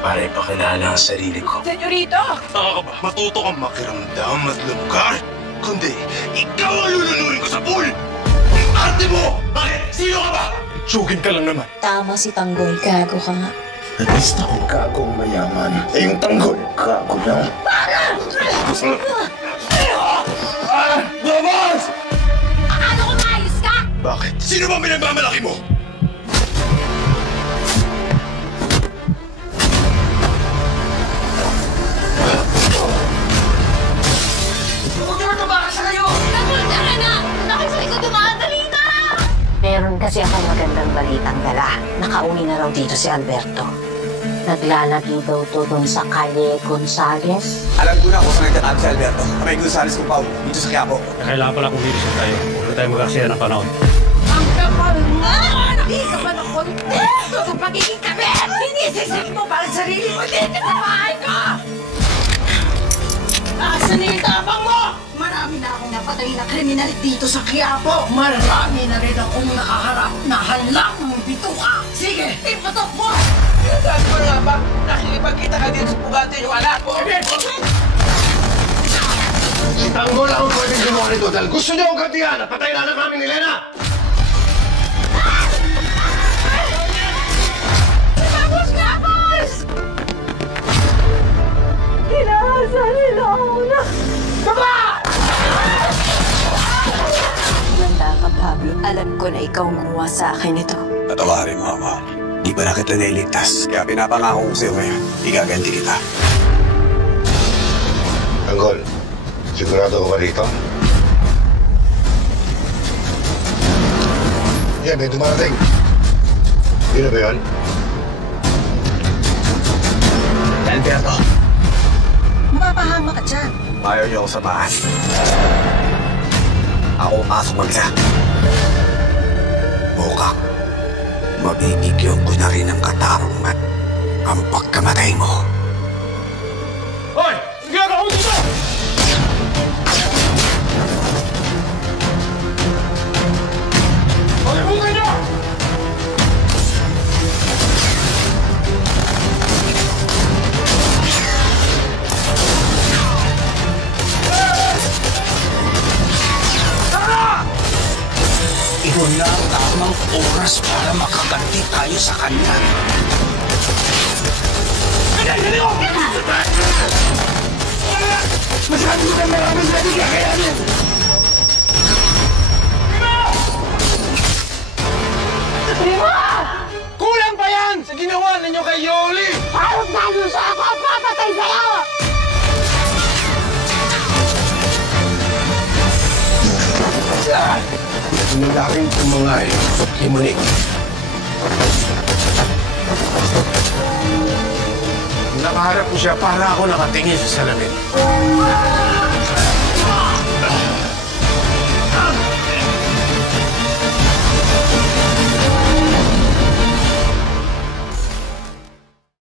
para ipakilala ang sarili ko. Senyorito! Baka ka ba? Matuto kang makiramdam at lugar? Kundi, ikaw ang lulunurin ko sa pool! Ang arte mo! Bakit? Sino ka ba? Tsugin ka lang naman. Tama si Tanggol, gago ka nga. At least akong gagong mayaman. Eh yung Tanggol, gago lang. Babas! Ano kung ayos ka? Bakit? Sino ba pinagmamalaki mo? Meron kasi akong magandang balitang dala. Nakauwi na raw dito si Alberto. Naglalagi daw to doon sa Calle Gonzales. Alam ko na kung saan nagtatago si Alberto. May Gonzales kung Pao, dito sa Quiapo. Kailangan pala kung lilisip tayo. Huwag tayo mag-aksaya ng panahon. Ang kapal nga! Hindi ka ba ng kontento sa pagiging kabit? Inisisip mo para sa sarili mo dito sa bahay ko! Asan na yung tapang mo? Marami na akong napatay na kriminal dito sa Quiapo. Marami na rin akong nakaharap na halak ng bituka. Sige, ipatok mo! Sinasabi mo nga ba, nakikipagkita ka dito sa bugante yung anak mo? Si Tanggol lang ang pwedeng gumawa nito dahil gusto niyo ang gantihan at patay na namin ni Lena! Tapos nga, boss! Hinahasa nila ako na... Baba! Ganda ka, Pablo. Alam ko na ikaw ang gumawa sa akin ito. Patawarin mo ako. Di pa na kita nailigtas. Kaya pinapangako ko sa'yo ngayon. Igaganti kita. Tanggol, sigurado ka ba rito? Yan, may dumarating. Sino ba yun? Alberto, Mapahama ka dyan. ayaw niyo ako samahan. Ako pasok mag-isa. Bukak, mabibigyan ko na rin ng katarungan ang pagkamatay mo. Hoy! Gagawa mo dito! Pagkibukan niyo! Ito na ang tamang oras para makaganti tayo sa kanya. Masyado ka marami sa ating kakayanin! Kulang pa yan sa ginawa ninyo kay Yoli! Parang tayo sa ako ang papatay sa'yo! Ito na laking tumangay sa kimunik. Nakaharap ko siya para ako nakatingin sa salamin.